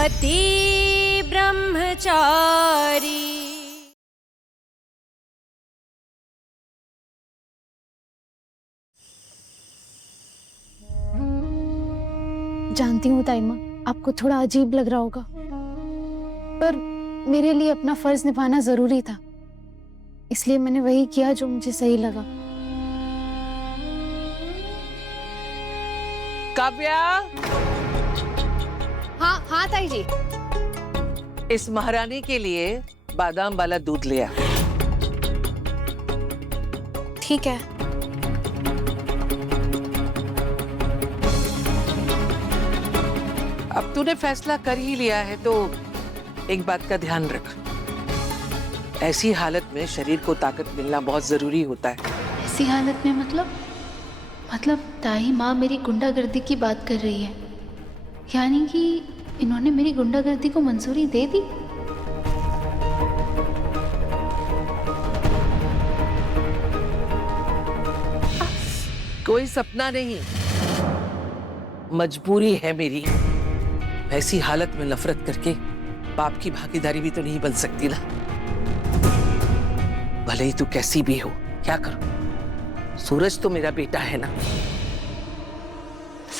पति ब्रह्मचारी। जानती हूँ ताइमा, आपको थोड़ा अजीब लग रहा होगा, पर मेरे लिए अपना फर्ज निभाना जरूरी था, इसलिए मैंने वही किया जो मुझे सही लगा। काव्या। हाँ हाँ ताई जी। इस महारानी के लिए बादाम वाला दूध ले आ। ठीक है। अब तूने फैसला कर ही लिया है तो एक बात का ध्यान रख, ऐसी हालत में शरीर को ताकत मिलना बहुत जरूरी होता है। ऐसी हालत में मतलब ताई माँ मेरी गुंडागर्दी की बात कर रही है, यानी कि इन्होंने मेरी गुंडागर्दी को मंजूरी दे दी। कोई सपना नहीं, मजबूरी है मेरी। ऐसी हालत में नफरत करके बाप की भागीदारी भी तो नहीं बन सकती ना। भले ही तू कैसी भी हो, क्या करूं, सूरज तो मेरा बेटा है ना।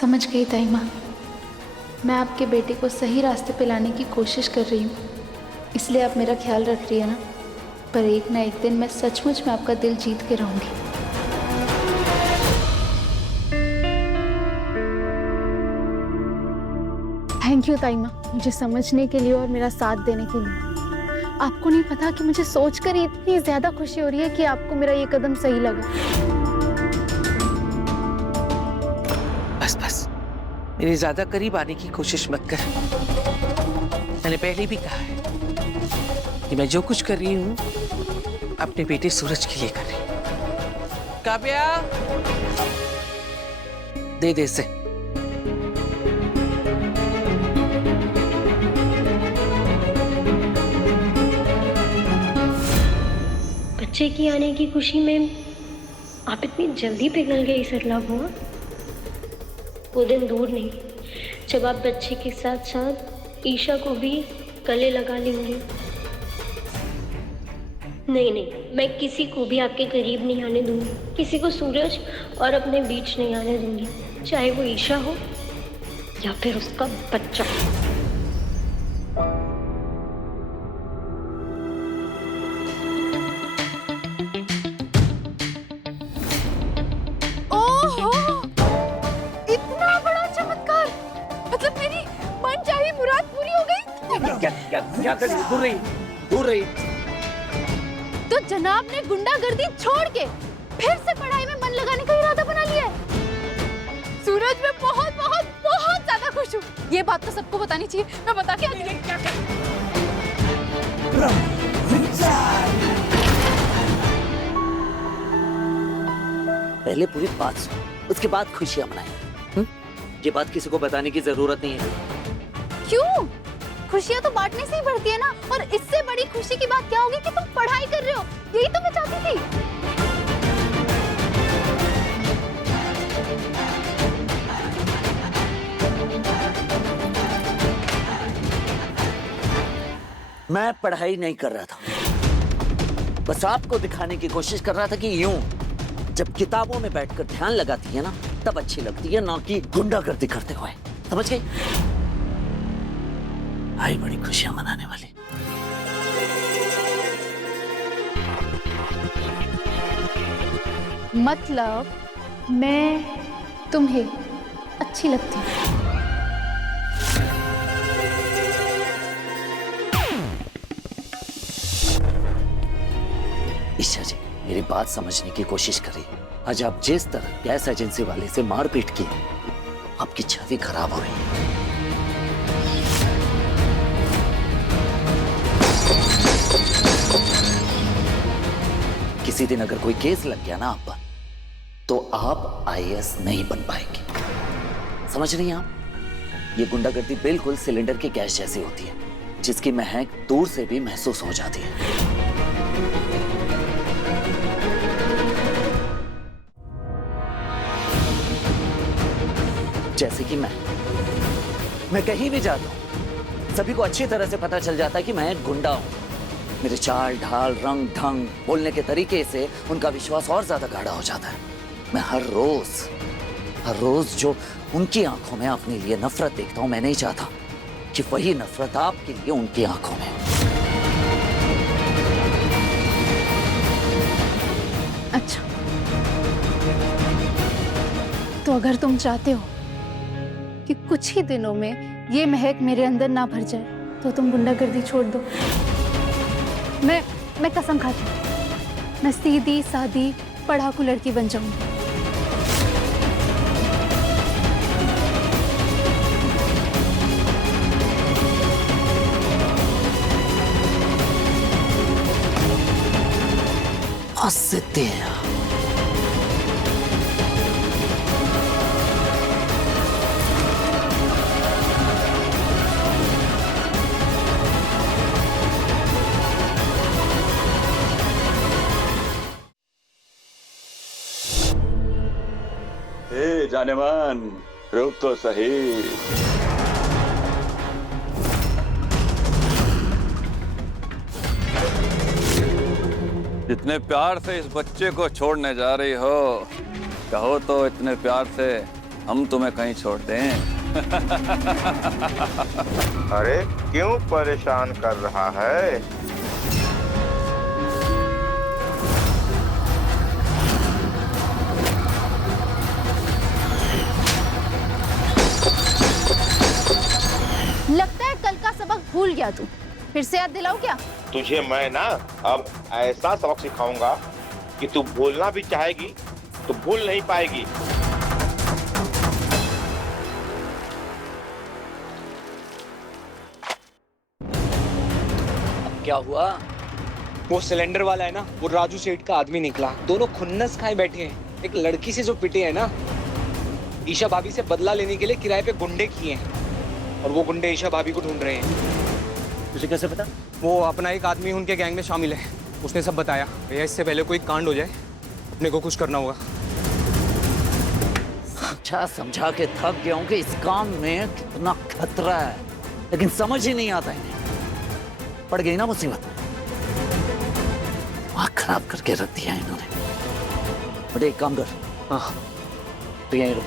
समझ गई ताई माँ, मैं आपके बेटे को सही रास्ते पे लाने की कोशिश कर रही हूँ, इसलिए आप मेरा ख्याल रख रही है ना। पर एक ना एक दिन मैं सचमुच में आपका दिल जीत के रहूंगी। थैंक यू ताइमा, मुझे समझने के लिए और मेरा साथ देने के लिए। आपको नहीं पता कि मुझे सोचकर ही इतनी ज्यादा खुशी हो रही है कि आपको मेरा ये कदम सही लगा। बस बस, मेरे ज्यादा करीब आने की कोशिश मत कर। मैंने पहले भी कहा है कि मैं जो कुछ कर रही हूँ अपने बेटे सूरज के लिए कर रही हूँ। काव्या, दे दे से। बच्चे की आने की खुशी में आप इतनी जल्दी पिघल गए सरला बुआ। वो दिन दूर नहीं जब आप बच्चे के साथ साथ ईशा को भी गले लगा लेंगे। नहीं नहीं, मैं किसी को भी आपके करीब नहीं आने दूंगी, किसी को सूरज और अपने बीच नहीं आने दूंगी, चाहे वो ईशा हो या फिर उसका बच्चा। ओहो, इतना बड़ा चमत्कार! मतलब मेरी मनचाही मुराद पूरी हो गई। क्या कर रही? दूर रही। तो जनाब ने गुंडागर्दी छोड़ के फिर से पढ़ाई में मन लगाने का इरादा बना लिया है। सूरज, मैं बहुत बहुत बहुत ज्यादा खुश हूँ। ये बात तो सबको बतानी चाहिए। मैं बता के पहले पूरी बात सुन, उसके बाद खुशियां मनाएं। ये बात किसी को बताने की जरूरत नहीं है। क्यों? खुशियां तो बांटने से ही बढ़ती है ना। और इससे बड़ी खुशी की बात क्या होगी कि तुम पढ़ाई कर रहे हो। यही तो मैं चाहती थी। मैं पढ़ाई नहीं कर रहा था, बस आपको दिखाने की कोशिश कर रहा था कि यूं जब किताबों में बैठकर ध्यान लगाती है ना तब अच्छी लगती है, ना कि गुंडागर्दी करते हुए। समझ गई? आई बड़ी खुशियां मनाने वाली। मतलब मैं तुम्हें अच्छी लगती हूँ। ईशा जी, मेरी बात समझने की कोशिश करिए। आज आप जिस तरह गैस एजेंसी वाले से मारपीट की, आपकी छवि खराब हो रही है। किसी दिन अगर कोई केस लग गया ना आप पर, तो आप आईएएस नहीं बन पाएंगे। समझ रही हैं आप? ये गुंडागर्दी बिल्कुल सिलेंडर की गैस जैसी होती है, जिसकी महक दूर से भी महसूस हो जाती है। जैसे कि मैं कहीं भी जाता हूं सभी को अच्छी तरह से पता चल जाता है कि मैं एक गुंडा हूँ। मेरे चाल ढाल, रंग ढंग, बोलने के तरीके से उनका विश्वास और ज्यादा गाढ़ा हो जाता है। मैं हर रोज जो उनकी आंखों में अपने लिए नफरत देखता हूँ, मैं नहीं चाहता कि वही नफरत आपके लिए उनकी आंखों में। अच्छा, तो अगर तुम चाहते हो कि कुछ ही दिनों में ये महक मेरे अंदर ना भर जाए, तो तुम गुंडागर्दी छोड़ दो। मैं कसम खाती हूँ, मैं सीधी सादी पढ़ाकू लड़की बन जाऊंगी। हंसते हैं। जानेमान, रुक तो सही। इतने प्यार से इस बच्चे को छोड़ने जा रही हो, कहो तो इतने प्यार से हम तुम्हें कहीं छोड़ दें। अरे क्यों परेशान कर रहा है? लगता है कल का सबक भूल गया तू। फिर से याद दिलाऊं क्या? तुझे मैं ना अब ऐसा सबक सिखाऊंगा कि तू भूलना भी चाहेगी तो भूल नहीं पाएगी। अब क्या हुआ? वो सिलेंडर वाला है ना, वो राजू सेठ का आदमी निकला। दोनों खुन्नस खाए बैठे हैं। एक लड़की से जो पिटे हैं ना, ईशा भाभी से बदला लेने के लिए किराए पे गुंडे किए हैं, और वो गुंडे ईशा भाभी को ढूंढ रहे हैं। तुझे कैसे पता? वो अपना एक आदमी उनके गैंग में शामिल है, उसने सब बताया। भैया इससे पहले कोई कांड हो जाए, अपने को कुछ करना होगा। समझा समझा के थक गया हूं कि इस काम में कितना खतरा है, लेकिन समझ ही नहीं आता इन्हें। पड़ गई ना मुसीबत में, आँख खराब करके रख दिया इन्होंने। बट एक काम कर, हाँ तो यहीं रुक।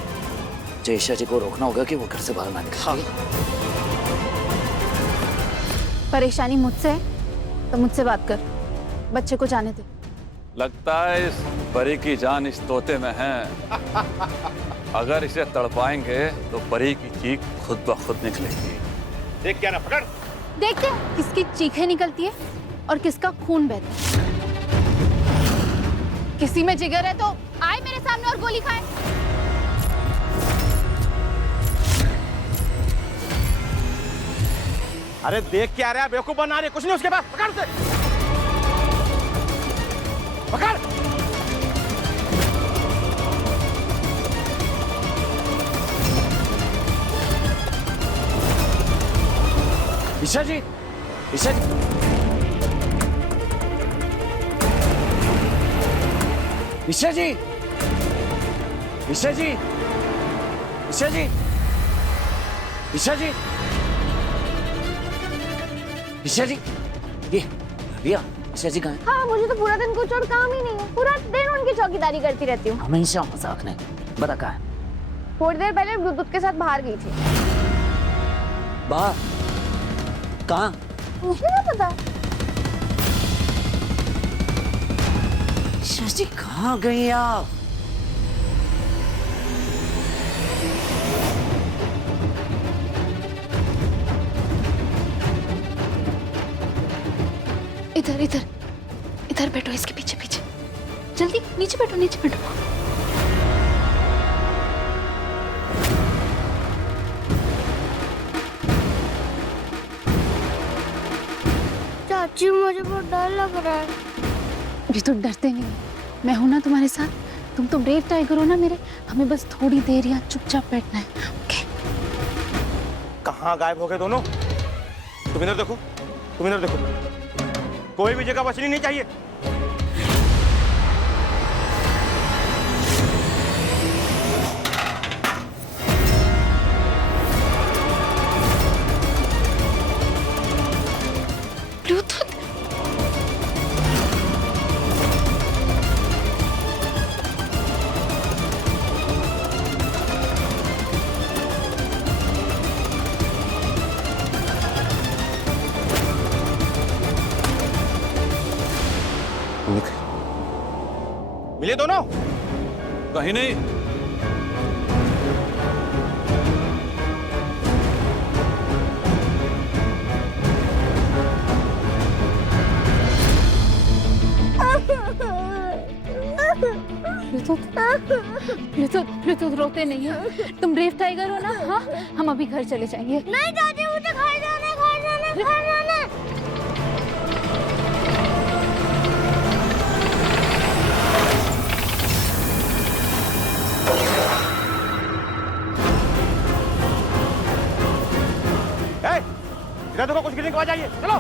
जयेशा जी को रोकना होगा कि वो घर से बाहर ना निकले। परेशानी मुझसे है तो मुझसे बात कर, बच्चे को जाने दे। लगता है इस परी की जान इस तोते में है। अगर इसे तड़पाएंगे तो परी की चीख खुद ब खुद निकलेगी। देख क्या ना, पकड़। देखते हैं किसकी चीखें निकलती है और किसका खून बहता है। किसी में जिगर है तो आए मेरे सामने और गोली खाए। अरे देख क्या रहा है, बेवकूफ बना रहे, कुछ नहीं उसके पास। पकड़ से, पकड़। ईशा जी, ईशा जी, ईशा जी, ईशा जी, ईशा जी, ईशा जी, ईशा जी, ये भैया, ईशा जी कहाँ है? हाँ, मुझे तो पूरा दिन कुछ और काम ही नहीं है। पूरा दिन उनकी चौकीदारी करती रहती हूँ। हमेशा मजाक नहीं। बता कहाँ है? थोड़ी देर पहले ब्लूटूथ के साथ बाहर गई थी। बाहर? कहाँ? मुझे क्या पता। ईशा जी कहाँ गई आप? इधर इधर इधर बैठो, इसके पीछे पीछे। जल्दी नीचे बैठो, नीचे बैठो। चाची मुझे बहुत डर लग रहा है। अभी तो डरते नहीं, मैं हूं ना तुम्हारे साथ। तुम तो ब्रेव टाइगर हो ना मेरे। हमें बस थोड़ी देर यहाँ चुपचाप बैठना है, ओके? कहाँ गायब हो गए दोनों? तुम इधर देखो, तुम इधर देखो। कोई भी जगह बचनी नहीं चाहिए। ये दोनों कहीं नहीं। ब्लूटूथ रोते नहीं हो, तुम ब्रेव टाइगर हो ना। हाँ, हम अभी घर चले जाएंगे। नहीं दादी, मुझे घर जाना है, घर जाना है, घर जाना है। इधर देखो, कुछ गिरने के बाद आइए, चलो।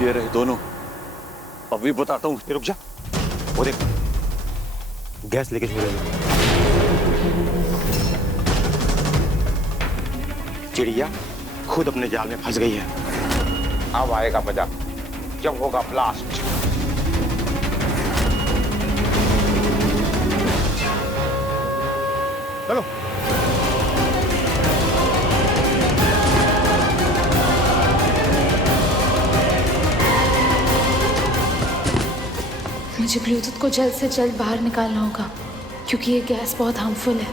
ये रहे दोनों, अभी बताता हूँ। रुक जा, वो देख, गैस लीकेज हो रही है। चिड़िया खुद अपने जाल में फंस गई है। अब आएगा मजा जब होगा ब्लास्ट। चलो। मुझे ब्लूटूथ को जल्द से जल्द बाहर निकालना होगा क्योंकि ये गैस बहुत हार्मफुल है।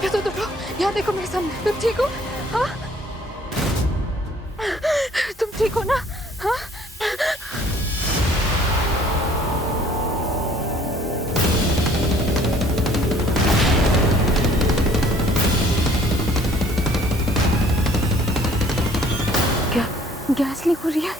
ब्लूटूथ उठो, यहाँ देखो मेरे सामने। तुम ठीक हो? हाँ, तुम ठीक हो ना? हाँ, गैस लीक हो रही है।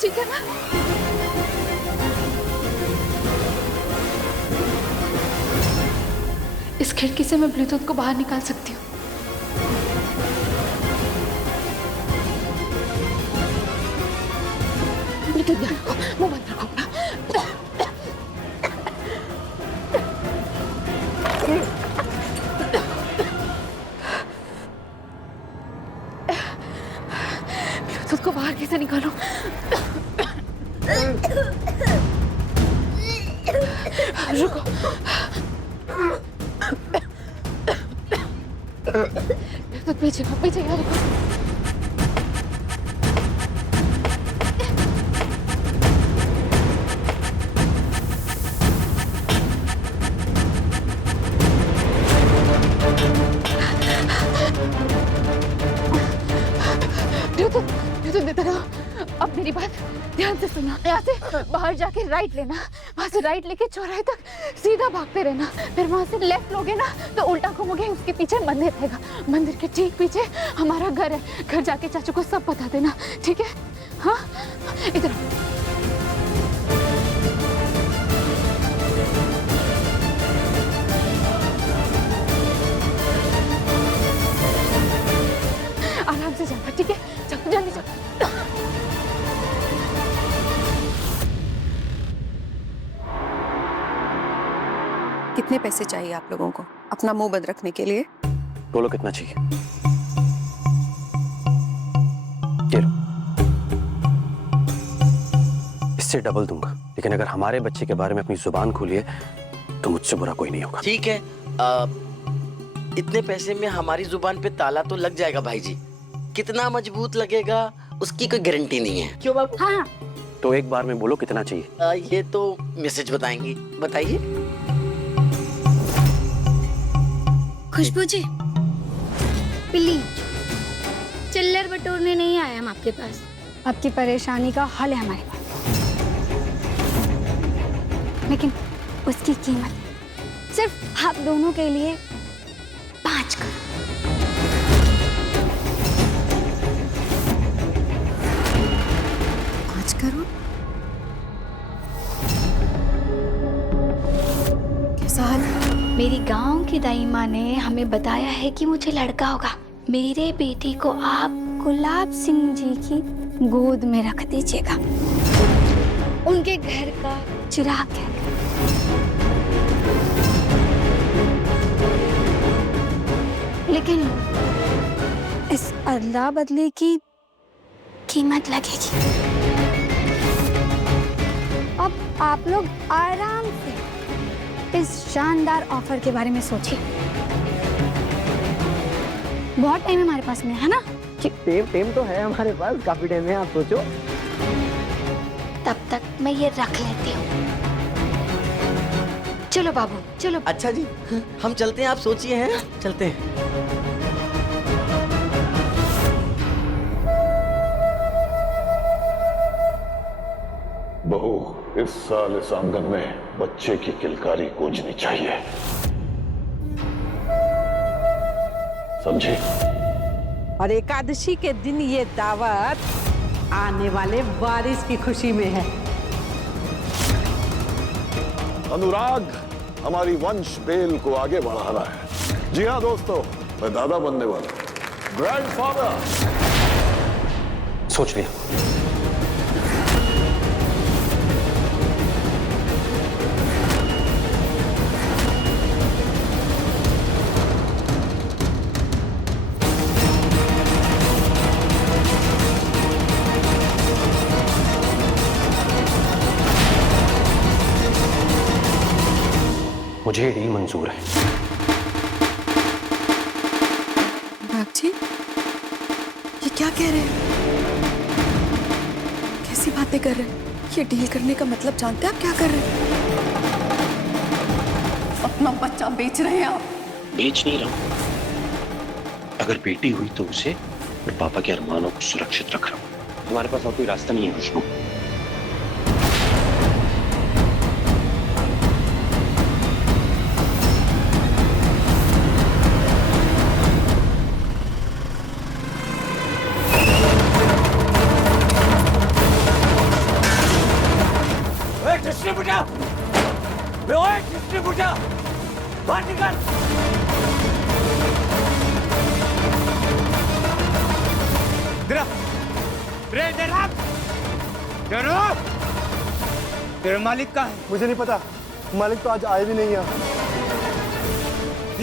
ठीक है ना? इस खिड़की से मैं ब्लूटूथ को बाहर निकाल सकती हूँ। मुंह बंद रखो अपना। ब्लूटूथ को बाहर कैसे निकालो? रुको, तो पीछे को, पीछे यार रुको। देता रहो। अब मेरी बात ध्यान से सुनो। यहाँ से बाहर जाके राइट लेना, वहाँ से राइट लेके चौराहे तक सीधा भागते रहना। फिर वहाँ से लेफ्ट लोगे ना तो उल्टा घूमोगे, उसके पीछे मंदिर रहेगा। मंदिर के ठीक पीछे हमारा घर है। घर जाके चाचू को सब बता देना, ठीक है? हाँ, इधर आराम से जाना, ठीक है? चलो जल्दी चलो। कितने पैसे चाहिए आप लोगों को अपना मुंह बंद रखने के लिए? बोलो कितना चाहिए? ये लो, इससे डबल दूंगा, लेकिन अगर हमारे बच्चे के बारे में अपनी जुबान खोली है तो मुझसे बुरा कोई नहीं होगा। ठीक है, इतने पैसे में हमारी जुबान पे ताला तो लग जाएगा भाई जी। कितना मजबूत लगेगा उसकी कोई गारंटी नहीं है, क्यों बाबू? हाँ, तो एक बार में बोलो कितना चाहिए? ये तो मैसेज बताएंगी, बताइए। खुशबू जी प्लीज, चिल्लर बटोरने नहीं आए हम आपके पास। आपकी परेशानी का हल है हमारे पास, लेकिन उसकी कीमत सिर्फ आप दोनों के लिए आज करो। आज करो? कैसा हाल? मेरी गांव की दाई माँ ने हमें बताया है कि मुझे लड़का होगा। मेरे बेटे को आप गुलाब सिंह जी की गोद में रख दीजिएगा। उनके घर का चिराग है। लेकिन इस अदला बदली की कीमत लगेगी। अब आप लोग आराम से इस शानदार ऑफर के बारे में सोचिए। बहुत टाइम है हमारे पास में, है ना? टेम तो है हमारे पास, काफी टाइम है, आप सोचो। तब तक मैं ये रख लेती हूँ। चलो बाबू, चलो। अच्छा जी, हम चलते हैं, आप सोचिए। हैं, चलते हैं। बहू, इस साल इस आंगन में बच्चे की किलकारी गूंजनी चाहिए, समझे? और एकादशी के दिन ये दावत आने वाले वारिस की खुशी में है। अनुराग, हमारी वंश बेल को आगे बढ़ाना है। जी हाँ दोस्तों, मैं दादा बनने वाला हूं, ग्रैंडफादर। सोच लिया। मुझे डील मंजूर है। बाप जी, ये क्या कह रहे हैं? कैसी बातें कर रहे हैं? ये डील करने का मतलब जानते हैं आप क्या कर रहे हैं? अपना बच्चा बेच रहे हैं आप। बेच नहीं रहा हूं। अगर बेटी हुई तो उसे और पापा के अरमानों को सुरक्षित रख रहा हूं। हमारे पास और कोई रास्ता नहीं है खुशबू। बाहर निकल। तेरे मालिक का है? मुझे नहीं पता, मालिक तो आज आए भी नहीं है।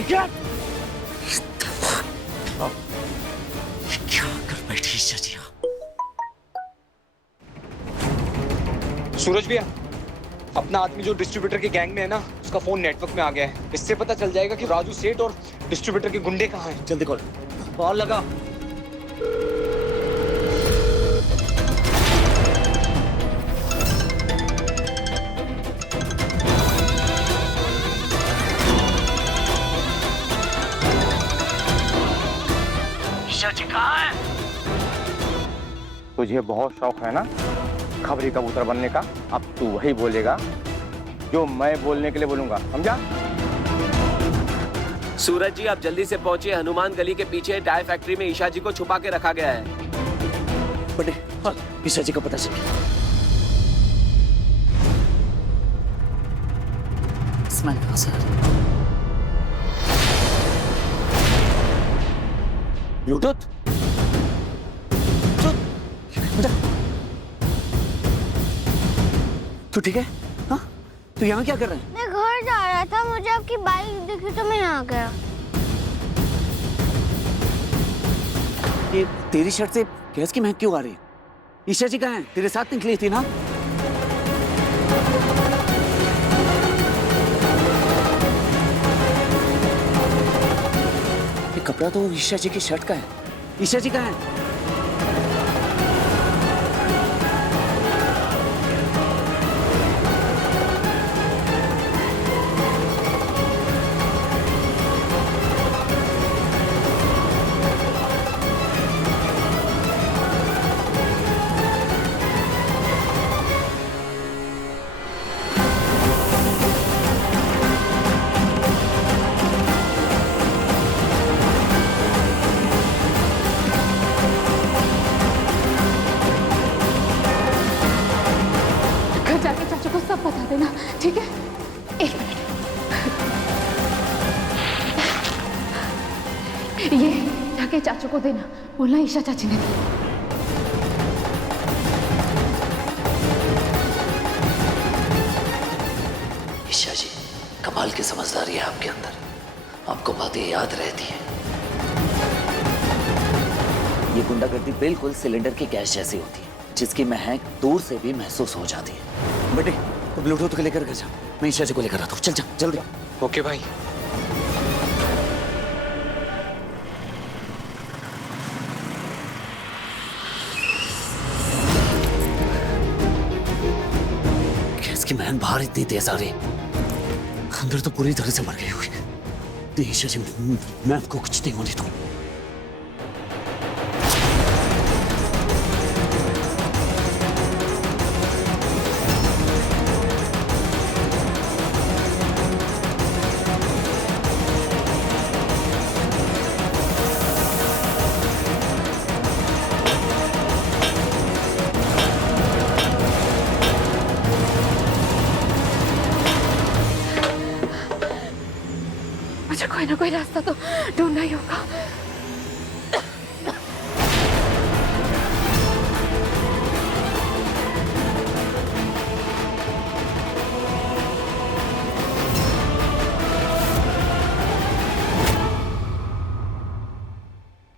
क्या कर बैठी सजिया? सूरज भैया, अपना आदमी जो डिस्ट्रीब्यूटर के गैंग में है ना, उसका फोन नेटवर्क में आ गया है। इससे पता चल जाएगा कि राजू सेठ और डिस्ट्रीब्यूटर के गुंडे कहाँ हैं। जल्दी कॉल। कॉल लगा। ईशा जी कहाँ है? तुझे बहुत शौक है ना खबरी कबूतर बनने का। अब तू वही बोलेगा जो मैं बोलने के लिए बोलूंगा, समझा? सूरज जी, आप जल्दी से पहुंचिए। हनुमान गली के पीछे डाई फैक्ट्री में ईशा जी को छुपा के रखा गया है। बड़े ईशा जी को पता चल गया। स्माइल कहाँ से? ब्लूटूथ? तू ठीक है? हाँ? तू यहाँ क्या कर रहा है? मैं घर जा रहा था, मुझे आपकी बाइक दिखी तो मैं यहाँ गया। ये तेरी शर्ट से गैस की महक क्यों आ रही है? ईशा जी कहाँ है? तेरे साथ निकली थी ना? ये कपड़ा तो ईशा जी की शर्ट का है। ईशा जी कहाँ है? देना, ठीक है? एक मिनट। ये जाके चाचू को देना, बोलना ईशा चाची ने दी। ईशा जी, कमाल की समझदारी है आपके अंदर, आपको बातें याद रहती है। ये गुंडागर्दी बिल्कुल सिलेंडर की गैस जैसी होती है, जिसकी महक दूर से भी महसूस हो जाती है। बेटे, तो ब्लूटूथ को लेकर जा, मैं ईशा जी को लेकर आता हूँ। चल जा जल्दी। ओके भाई। गैस की महक बाहर इतनी तेज आ रही, अंदर तो पूरी तरह से मर गई हुई। ईशा जी, मैं आपको कुछ नहीं होने दूंगा। मुझे कोई ना कोई रास्ता तो ढूंढना ही होगा।